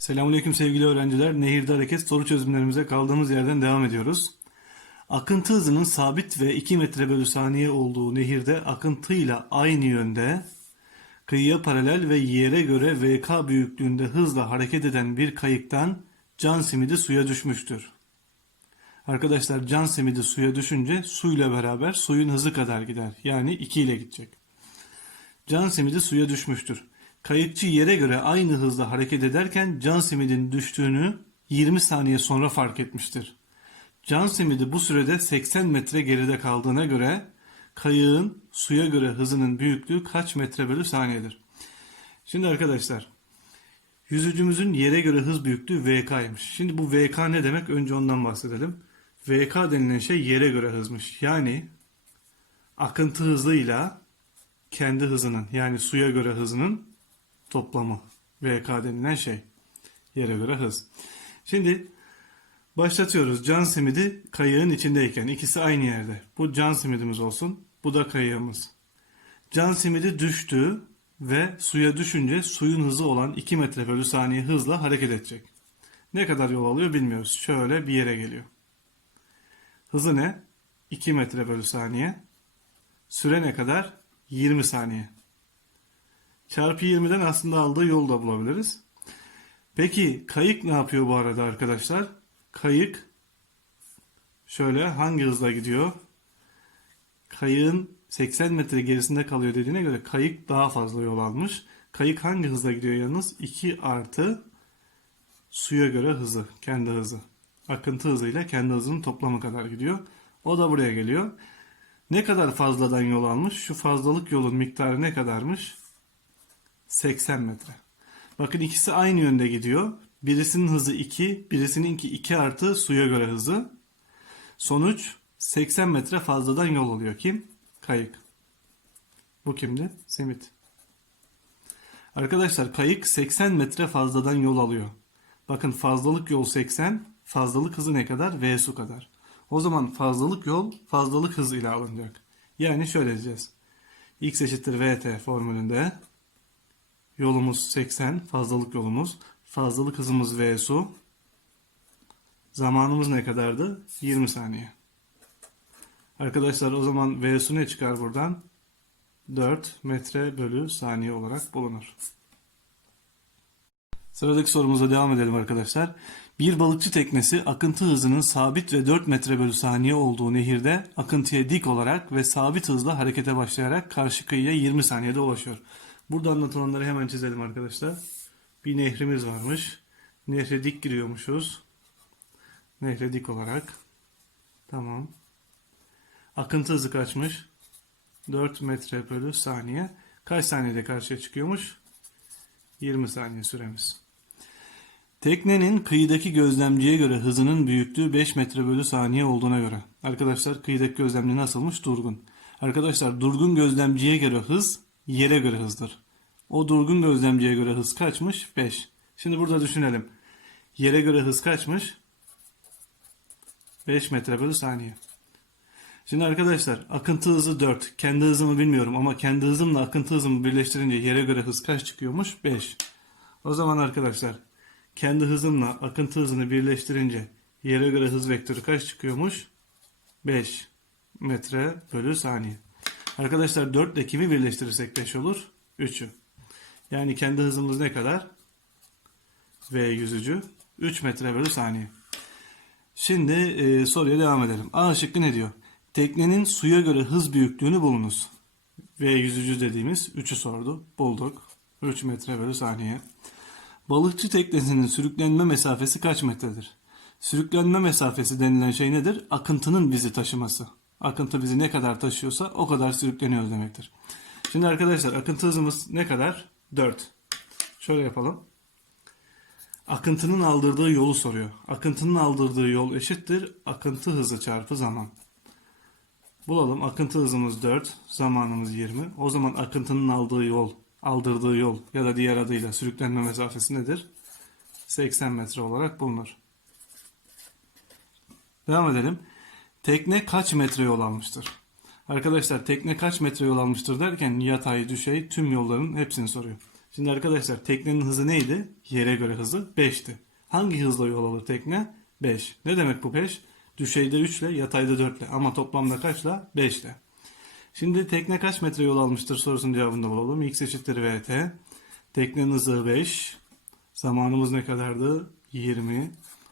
Selamünaleyküm sevgili öğrenciler. Nehirde hareket soru çözümlerimize kaldığımız yerden devam ediyoruz. Akıntı hızının sabit ve 2 metre bölü saniye olduğu nehirde akıntıyla aynı yönde kıyıya paralel ve yere göre VK büyüklüğünde hızla hareket eden bir kayıktan can simidi suya düşmüştür. Arkadaşlar can simidi suya düşünce suyla beraber suyun hızı kadar gider. Yani 2 ile gidecek. Can simidi suya düşmüştür. Kayıkçı yere göre aynı hızla hareket ederken can simidin düştüğünü 20 saniye sonra fark etmiştir. Can simidi bu sürede 80 metre geride kaldığına göre kayığın suya göre hızının büyüklüğü kaç metre bölü saniyedir? Şimdi arkadaşlar yüzücümüzün yere göre hız büyüklüğü VK'ymış. Şimdi bu VK ne demek? Önce ondan bahsedelim. VK denilen şey yere göre hızmış. Yani akıntı hızıyla kendi hızının yani suya göre hızının toplamı. VK denilen şey. Yere göre hız. Şimdi başlatıyoruz. Can simidi kayığın içindeyken ikisi aynı yerde. Bu can simidimiz olsun. Bu da kayığımız. Can simidi düştü ve suya düşünce suyun hızı olan 2 metre bölü saniye hızla hareket edecek. Ne kadar yol alıyor bilmiyoruz. Şöyle bir yere geliyor. Hızı ne? 2 metre bölü saniye. Süre ne kadar? 20 saniye. Çarpı 20'den aslında aldığı yolu da bulabiliriz. Peki kayık ne yapıyor bu arada arkadaşlar? Kayık şöyle hangi hızla gidiyor? Kayığın 80 metre gerisinde kalıyor dediğine göre kayık daha fazla yol almış. Kayık hangi hızla gidiyor yalnız? 2 artı suya göre hızı, kendi hızı. Akıntı hızıyla kendi hızının toplamı kadar gidiyor. O da buraya geliyor. Ne kadar fazladan yol almış? Şu fazlalık yolun miktarı ne kadarmış? 80 metre. Bakın ikisi aynı yönde gidiyor. Birisinin hızı 2, birisininki 2 artı suya göre hızı. Sonuç 80 metre fazladan yol alıyor. Kim? Kayık. Bu kimdi? Simit. Arkadaşlar kayık 80 metre fazladan yol alıyor. Bakın fazlalık yol 80, fazlalık hızı ne kadar? V su kadar. O zaman fazlalık yol fazlalık hız ile alınacak. Yani şöyle diyeceğiz. X eşittir VT formülünde Yolumuz 80. Fazlalık yolumuz. Fazlalık hızımız V su. Zamanımız ne kadardı? 20 saniye. Arkadaşlar o zaman V su ne çıkar buradan? 4 metre bölü saniye olarak bulunur. Sıradaki sorumuza devam edelim arkadaşlar. Bir balıkçı teknesi akıntı hızının sabit ve 4 metre bölü saniye olduğu nehirde akıntıya dik olarak ve sabit hızla harekete başlayarak karşı kıyıya 20 saniyede ulaşıyor. Burada anlatılanları hemen çizelim arkadaşlar. Bir nehrimiz varmış. Nehre dik giriyormuşuz. Nehre dik olarak. Tamam. Akıntı hızı kaçmış? 4 metre bölü saniye. Kaç saniyede karşıya çıkıyormuş? 20 saniye süremiz. Teknenin kıyıdaki gözlemciye göre hızının büyüklüğü 5 metre bölü saniye olduğuna göre. Arkadaşlar kıyıdaki gözlemci nasılmış? Durgun. Arkadaşlar durgun gözlemciye göre hız yere göre hızdır. O durgun gözlemciye göre hız kaçmış? 5. Şimdi burada düşünelim. Yere göre hız kaçmış? 5 metre bölü saniye. Şimdi arkadaşlar akıntı hızı 4. Kendi hızımı bilmiyorum ama kendi hızımla akıntı hızımı birleştirince yere göre hız kaç çıkıyormuş? 5. O zaman arkadaşlar kendi hızımla akıntı hızını birleştirince yere göre hız vektörü kaç çıkıyormuş? 5 metre bölü saniye. Arkadaşlar 4 ile kimi birleştirirsek 5 olur? 3'ü. Yani kendi hızımız ne kadar? V yüzücü 3 metre bölü saniye. Şimdi e, soruya devam edelim. A şıkkı ne diyor? Teknenin suya göre hız büyüklüğünü bulunuz. V yüzücü dediğimiz 3'ü sordu. Bulduk. 3 metre bölü saniye. Balıkçı teknesinin sürüklenme mesafesi kaç metredir? Sürüklenme mesafesi denilen şey nedir? Akıntının bizi taşıması. Akıntı bizi ne kadar taşıyorsa o kadar sürükleniyoruz demektir. Şimdi arkadaşlar akıntı hızımız ne kadar? 4. Şöyle yapalım. Akıntının aldırdığı yolu soruyor. Akıntının aldırdığı yol eşittir akıntı hızı çarpı zaman. Bulalım. Akıntı hızımız 4, zamanımız 20. O zaman akıntının aldığı yol, aldırdığı yol ya da diğer adıyla sürüklenme mesafesi nedir? 80 metre olarak bulunur. Devam edelim. Tekne kaç metre yol almıştır? Arkadaşlar tekne kaç metre yol almıştır derken yatay, düşey tüm yolların hepsini soruyor. Şimdi arkadaşlar teknenin hızı neydi? Yere göre hızı 5'ti. Hangi hızla yol alır tekne? 5. Ne demek bu 5? Düşeyde 3 ile yatayda 4 ile ama toplamda kaçla? 5 ile. Şimdi tekne kaç metre yol almıştır sorusunun cevabını da bulalım. X eşittir VT. Teknenin hızı 5. Zamanımız ne kadardı? 20.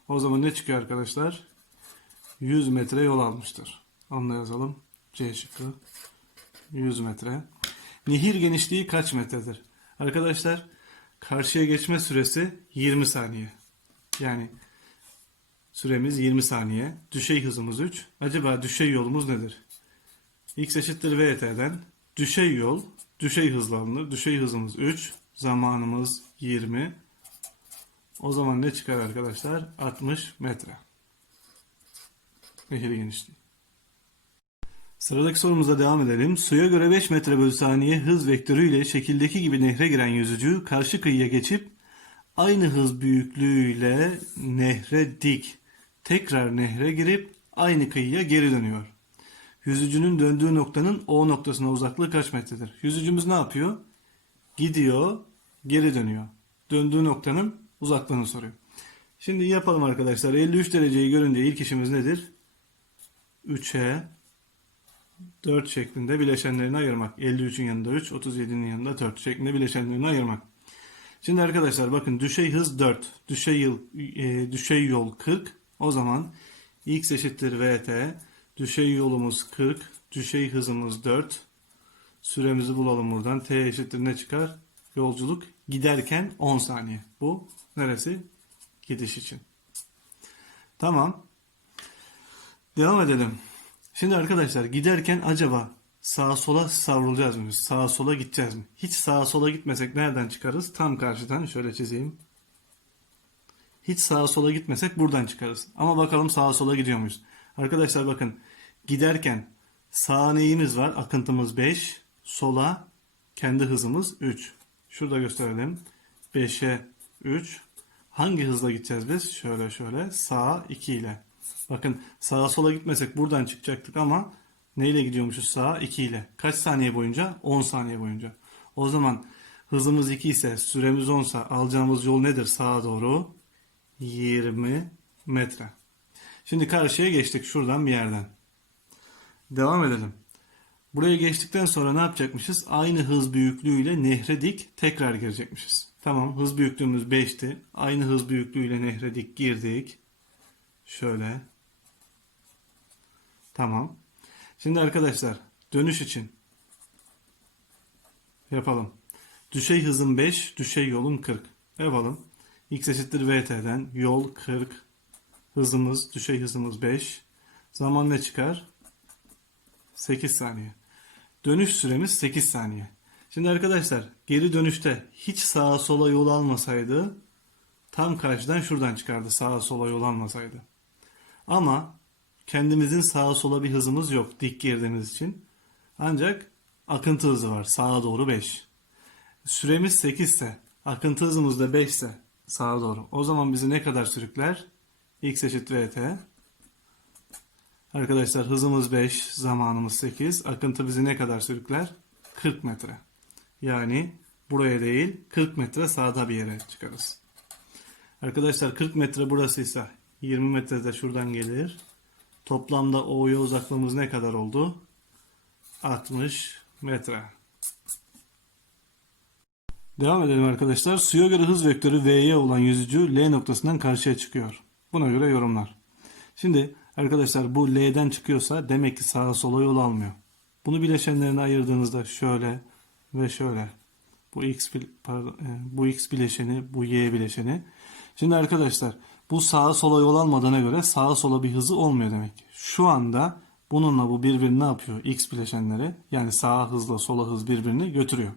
O zaman ne çıkıyor arkadaşlar? 100 metre yol almıştır. Onu da yazalım. C şıkkı. 100 metre. Nehir genişliği kaç metredir? Arkadaşlar karşıya geçme süresi 20 saniye. Yani süremiz 20 saniye. Düşey hızımız 3. Acaba düşey yolumuz nedir? X eşittir VT'den düşey yol, düşey hızla alınır. Düşey hızımız 3, zamanımız 20. O zaman ne çıkar arkadaşlar? 60 metre. Nehir genişliği. Sıradaki sorumuza devam edelim. Suya göre 5 metre bölü saniye hız vektörüyle şekildeki gibi nehre giren yüzücü karşı kıyıya geçip aynı hız büyüklüğüyle nehre dik tekrar nehre girip aynı kıyıya geri dönüyor. Yüzücünün döndüğü noktanın O noktasına uzaklığı kaç metredir? Yüzücümüz ne yapıyor? Gidiyor, geri dönüyor. Döndüğü noktanın uzaklığını soruyor. Şimdi yapalım arkadaşlar. 53 dereceyi görünce ilk işimiz nedir? 3'e 4 şeklinde bileşenlerini ayırmak. 53'ün yanında 3, 37'nin yanında 4 şeklinde bileşenlerini ayırmak. Şimdi arkadaşlar bakın düşey hız 4, düşey yıl e, düşey yol 40. O zaman x eşittir vt. Düşey yolumuz 40, düşey hızımız 4. Süremizi bulalım buradan. t eşittir ne çıkar? Yolculuk giderken 10 saniye. Bu neresi? Gidiş için. Tamam. Devam edelim. Şimdi arkadaşlar giderken acaba sağa sola savrulacağız mı? Sağa sola gideceğiz mi? Hiç sağa sola gitmesek nereden çıkarız? Tam karşıdan şöyle çizeyim. Hiç sağa sola gitmesek buradan çıkarız. Ama bakalım sağa sola gidiyor muyuz? Arkadaşlar bakın giderken sağa neyimiz var? Akıntımız 5. Sola kendi hızımız 3. Şurada gösterelim. 5'e 3. Hangi hızla gideceğiz biz? Şöyle şöyle sağa 2 ile. Bakın sağa sola gitmesek buradan çıkacaktık ama neyle gidiyormuşuz sağa? 2 ile. Kaç saniye boyunca? 10 saniye boyunca. O zaman hızımız 2 ise süremiz 10 ise alacağımız yol nedir sağa doğru? 20 metre. Şimdi karşıya geçtik şuradan bir yerden. Devam edelim. Buraya geçtikten sonra ne yapacakmışız? Aynı hız büyüklüğüyle nehre dik tekrar girecekmişiz. Tamam hız büyüklüğümüz 5'ti. Aynı hız büyüklüğüyle nehre dik girdik. Şöyle. Tamam. Şimdi arkadaşlar dönüş için yapalım. Düşey hızım 5, düşey yolum 40. Yapalım. X eşittir VT'den yol 40. Hızımız, düşey hızımız 5. Zaman ne çıkar? 8 saniye. Dönüş süremiz 8 saniye. Şimdi arkadaşlar geri dönüşte hiç sağa sola yol almasaydı tam karşıdan şuradan çıkardı sağa sola yol almasaydı. Ama kendimizin sağa sola bir hızımız yok dik girdiğimiz için. Ancak akıntı hızı var sağa doğru 5. Süremiz 8 ise akıntı hızımız da 5 ise sağa doğru. O zaman bizi ne kadar sürükler? X eşit VT. Arkadaşlar hızımız 5, zamanımız 8. Akıntı bizi ne kadar sürükler? 40 metre. Yani buraya değil 40 metre sağda bir yere çıkarız. Arkadaşlar 40 metre burasıysa 20 metre de şuradan gelir. Toplamda O'ya uzaklığımız ne kadar oldu? 60 metre. Devam edelim arkadaşlar. Suya göre hız vektörü V'ye olan yüzücü L noktasından karşıya çıkıyor. Buna göre yorumlar. Şimdi arkadaşlar bu L'den çıkıyorsa demek ki sağa sola yol almıyor. Bunu bileşenlerine ayırdığınızda şöyle ve şöyle. Bu X pardon, e, bu X bileşeni, bu Y bileşeni. Şimdi arkadaşlar bu sağa sola yol almadığına göre sağa sola bir hızı olmuyor demek. Şu anda bununla bu birbirini ne yapıyor? X bileşenleri yani sağa hızla sola hız birbirini götürüyor.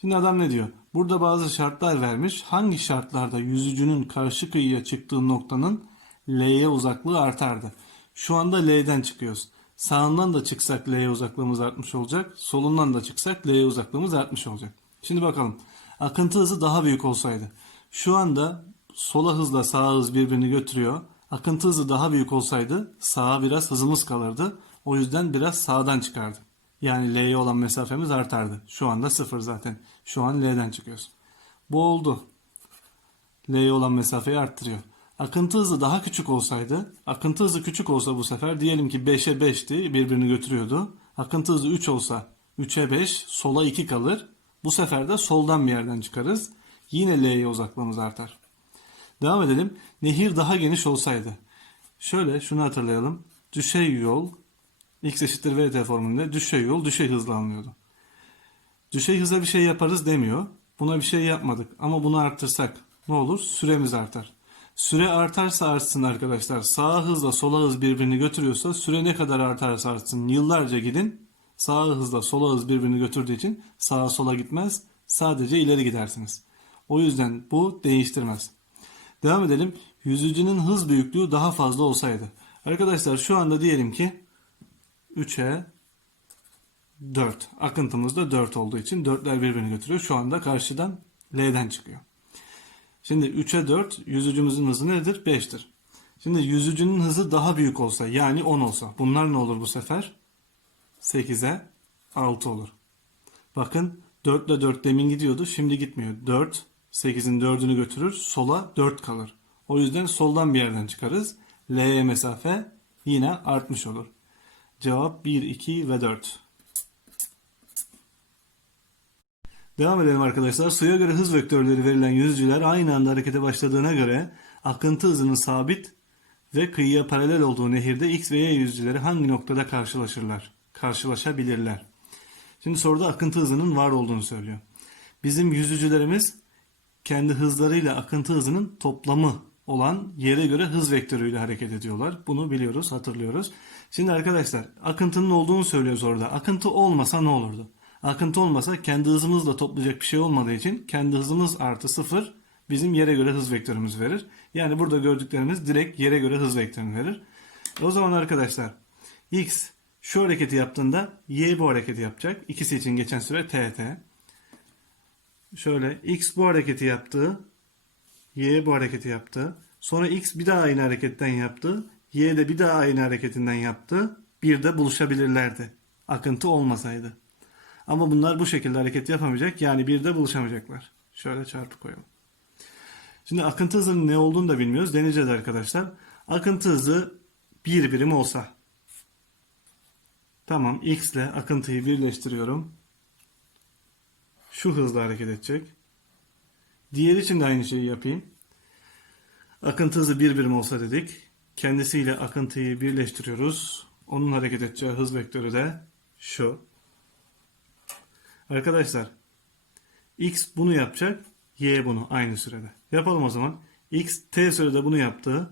Şimdi adam ne diyor? Burada bazı şartlar vermiş. Hangi şartlarda yüzücünün karşı kıyıya çıktığı noktanın L'ye uzaklığı artardı? Şu anda L'den çıkıyoruz. Sağından da çıksak L'ye uzaklığımız artmış olacak. Solundan da çıksak L'ye uzaklığımız artmış olacak. Şimdi bakalım. Akıntı hızı daha büyük olsaydı. Şu anda sola hızla sağ hız birbirini götürüyor. Akıntı hızı daha büyük olsaydı sağa biraz hızımız kalırdı. O yüzden biraz sağdan çıkardı. Yani L'ye olan mesafemiz artardı. Şu anda sıfır zaten. Şu an L'den çıkıyoruz. Bu oldu. L'ye olan mesafeyi arttırıyor. Akıntı hızı daha küçük olsaydı, akıntı hızı küçük olsa bu sefer diyelim ki 5'e 5'ti, birbirini götürüyordu. Akıntı hızı 3 olsa 3'e 5, sola 2 kalır. Bu sefer de soldan bir yerden çıkarız. Yine L'ye uzaklığımız artar. Devam edelim. Nehir daha geniş olsaydı. Şöyle şunu hatırlayalım. Düşey yol x eşittir vt formülünde düşey yol düşey hızla alınıyordu. Düşey hıza bir şey yaparız demiyor. Buna bir şey yapmadık ama bunu arttırsak ne olur? Süremiz artar. Süre artarsa artsın arkadaşlar. Sağ hızla sola hız birbirini götürüyorsa süre ne kadar artarsa artsın. Yıllarca gidin. Sağ hızla sola hız birbirini götürdüğü için sağa sola gitmez. Sadece ileri gidersiniz. O yüzden bu değiştirmez. Devam edelim. Yüzücünün hız büyüklüğü daha fazla olsaydı. Arkadaşlar şu anda diyelim ki 3'e 4. Akıntımız da 4 olduğu için 4'ler birbirini götürüyor. Şu anda karşıdan L'den çıkıyor. Şimdi 3'e 4 yüzücümüzün hızı nedir? 5'tir. Şimdi yüzücünün hızı daha büyük olsa yani 10 olsa bunlar ne olur bu sefer? 8'e 6 olur. Bakın 4 ile 4 demin gidiyordu şimdi gitmiyor. 4 8'in 4'ünü götürür sola 4 kalır. O yüzden soldan bir yerden çıkarız. L'ye mesafe yine artmış olur. Cevap 1, 2 ve 4. Devam edelim arkadaşlar. Suya göre hız vektörleri verilen yüzücüler aynı anda harekete başladığına göre akıntı hızının sabit ve kıyıya paralel olduğu nehirde X ve Y yüzücüleri hangi noktada karşılaşırlar? Karşılaşabilirler. Şimdi soruda akıntı hızının var olduğunu söylüyor. Bizim yüzücülerimiz kendi hızlarıyla akıntı hızının toplamı olan yere göre hız vektörüyle hareket ediyorlar. Bunu biliyoruz, hatırlıyoruz. Şimdi arkadaşlar akıntının olduğunu söylüyoruz orada. Akıntı olmasa ne olurdu? Akıntı olmasa kendi hızımızla toplayacak bir şey olmadığı için kendi hızımız artı sıfır bizim yere göre hız vektörümüz verir. Yani burada gördüklerimiz direkt yere göre hız vektörünü verir. O zaman arkadaşlar x şu hareketi yaptığında y bu hareketi yapacak. İkisi için geçen süre tt. Şöyle x bu hareketi yaptı. Y bu hareketi yaptı. Sonra x bir daha aynı hareketten yaptı. Y de bir daha aynı hareketinden yaptı. Bir de buluşabilirlerdi. Akıntı olmasaydı. Ama bunlar bu şekilde hareket yapamayacak. Yani bir de buluşamayacaklar. Şöyle çarpı koyalım. Şimdi akıntı hızının ne olduğunu da bilmiyoruz. Deneyeceğiz arkadaşlar. Akıntı hızı bir birim olsa. Tamam x ile akıntıyı birleştiriyorum. Şu hızla hareket edecek. Diğer için de aynı şeyi yapayım. Akıntı hızı bir birim olsa dedik. Kendisiyle akıntıyı birleştiriyoruz. Onun hareket edeceği hız vektörü de şu. Arkadaşlar x bunu yapacak. Y bunu aynı sürede. Yapalım o zaman. X t sürede bunu yaptı.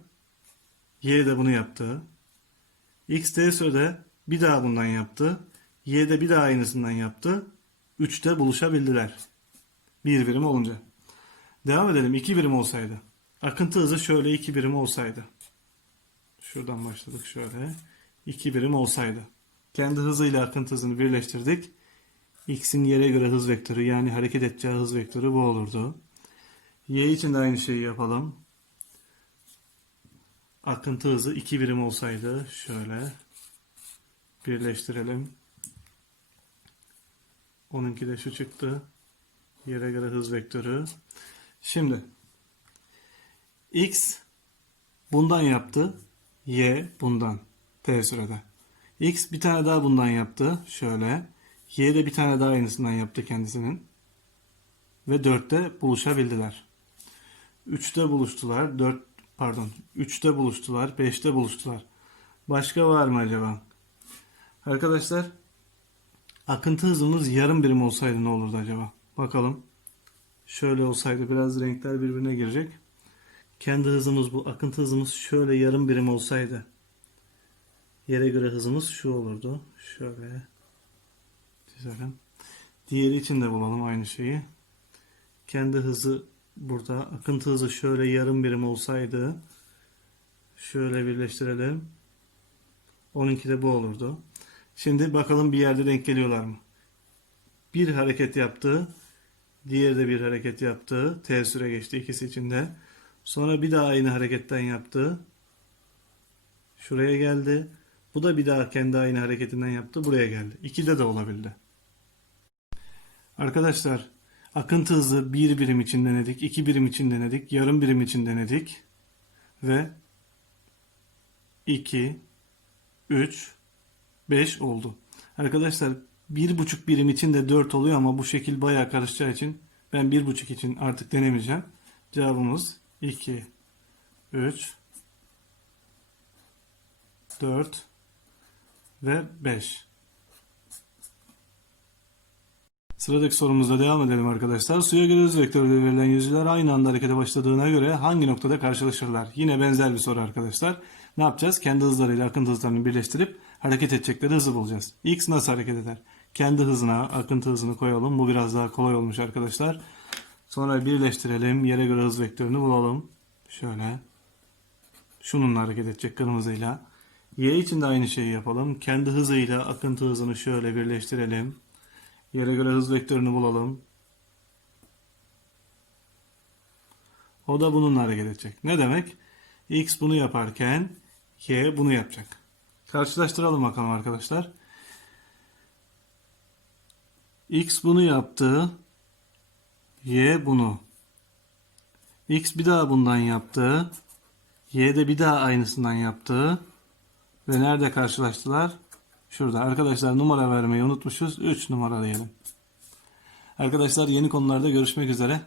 Y de bunu yaptı. X t sürede bir daha bundan yaptı. Y de bir daha aynısından yaptı. 3'te buluşabildiler. Bir birim olunca. Devam edelim. 2 birim olsaydı. Akıntı hızı şöyle 2 birim olsaydı. Şuradan başladık şöyle. 2 birim olsaydı. Kendi hızıyla akıntı hızını birleştirdik. X'in yere göre hız vektörü yani hareket edeceği hız vektörü bu olurdu. Y için de aynı şeyi yapalım. Akıntı hızı 2 birim olsaydı şöyle birleştirelim. Onunki de şu çıktı. Yere göre hız vektörü. Şimdi X bundan yaptı. Y bundan. T sürede. X bir tane daha bundan yaptı. Şöyle. Y de bir tane daha aynısından yaptı kendisinin. Ve 4'te buluşabildiler. 3'te buluştular. 4 pardon. 3'te buluştular. 5'te buluştular. Başka var mı acaba? Arkadaşlar akıntı hızımız yarım birim olsaydı ne olurdu acaba? Bakalım. Şöyle olsaydı biraz renkler birbirine girecek. Kendi hızımız bu. Akıntı hızımız şöyle yarım birim olsaydı. Yere göre hızımız şu olurdu. Şöyle çizelim. Diğeri için de bulalım aynı şeyi. Kendi hızı burada. Akıntı hızı şöyle yarım birim olsaydı. Şöyle birleştirelim. Onunki de bu olurdu. Şimdi bakalım bir yerde denk geliyorlar mı? Bir hareket yaptı. Diğeri de bir hareket yaptı. T süre geçti ikisi için de. Sonra bir daha aynı hareketten yaptı. Şuraya geldi. Bu da bir daha kendi aynı hareketinden yaptı. Buraya geldi. İkide de olabildi. Arkadaşlar Akıntı hızı 1 birim için denedik, 2 birim için denedik, yarım birim için denedik ve 2, 3, 5 oldu. Arkadaşlar 1,5 birim için de 4 oluyor ama bu şekil bayağı karışacağı için ben 1,5 için artık denemeyeceğim. Cevabımız 2, 3, 4 ve 5. Sıradaki sorumuzla devam edelim arkadaşlar. Suya göre hız vektörüyle verilen yüzüler aynı anda harekete başladığına göre hangi noktada karşılaşırlar? Yine benzer bir soru arkadaşlar. Ne yapacağız? Kendi hızlarıyla akıntı hızlarını birleştirip hareket edecekleri hızı bulacağız. X nasıl hareket eder? Kendi hızına akıntı hızını koyalım. Bu biraz daha kolay olmuş arkadaşlar. Sonra birleştirelim. Yere göre hız vektörünü bulalım. Şöyle. Şununla hareket edecek kırmızıyla. Y için de aynı şeyi yapalım. Kendi hızıyla akıntı hızını şöyle birleştirelim. Yere göre hız vektörünü bulalım. O da bununla hareket edecek. Ne demek? X bunu yaparken Y bunu yapacak. Karşılaştıralım bakalım arkadaşlar. X bunu yaptı. Y bunu. X bir daha bundan yaptı. Y de bir daha aynısından yaptı. Ve nerede karşılaştılar? Şurada. Arkadaşlar numara vermeyi unutmuşuz. 3 numara diyelim. Arkadaşlar yeni konularda görüşmek üzere.